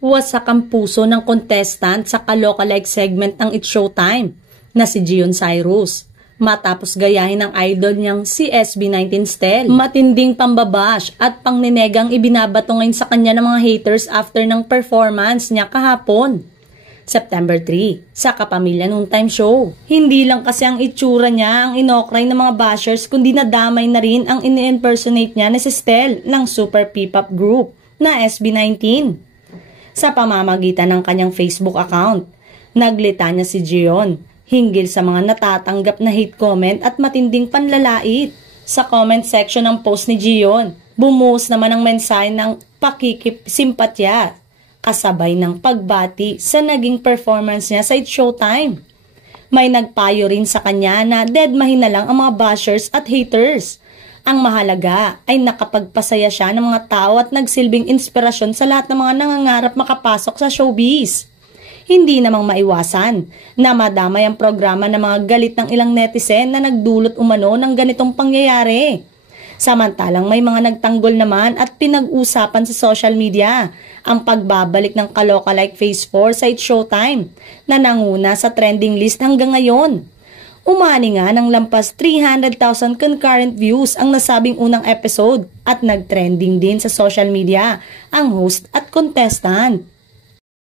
Wasak ang puso ng contestant sa kaloka-like segment ng It's Showtime na si Gion Cyrus matapos gayahin ng idol niyang si SB19 Stel. Matinding pambabash at pangninegang ibinabato ngayon sa kanya ng mga haters after ng performance niya kahapon, September 3, sa Kapamilya Noontime Show. Hindi lang kasi ang itsura niya ang inokray ng mga bashers, kundi nadamay na rin ang ini-impersonate niya na si Stel ng super P-pop group na SB19. Sa pamamagitan ng kanyang Facebook account, naglita niya si Gion hinggil sa mga natatanggap na hate comment at matinding panlalait. Sa comment section ng post ni Gion, bumuhos naman ang mensahe ng pakikisimpatya kasabay ng pagbati sa naging performance niya sa It's Showtime. May nagpayo rin sa kanya na deadmahin na lang ang mga bashers at haters. Ang mahalaga ay nakapagpasaya siya ng mga tao at nagsilbing inspirasyon sa lahat ng mga nangangarap makapasok sa showbiz. Hindi namang maiwasan na madamay ang programa ng mga galit ng ilang netizen na nagdulot umano ng ganitong pangyayari. Samantalang may mga nagtanggol naman at pinag-usapan sa social media ang pagbabalik ng kaloka-like Phase 4 sa It's Showtime na nanguna sa trending list hanggang ngayon. Umani nga ng lampas 300,000 concurrent views ang nasabing unang episode at nagtrending din sa social media ang host at contestant.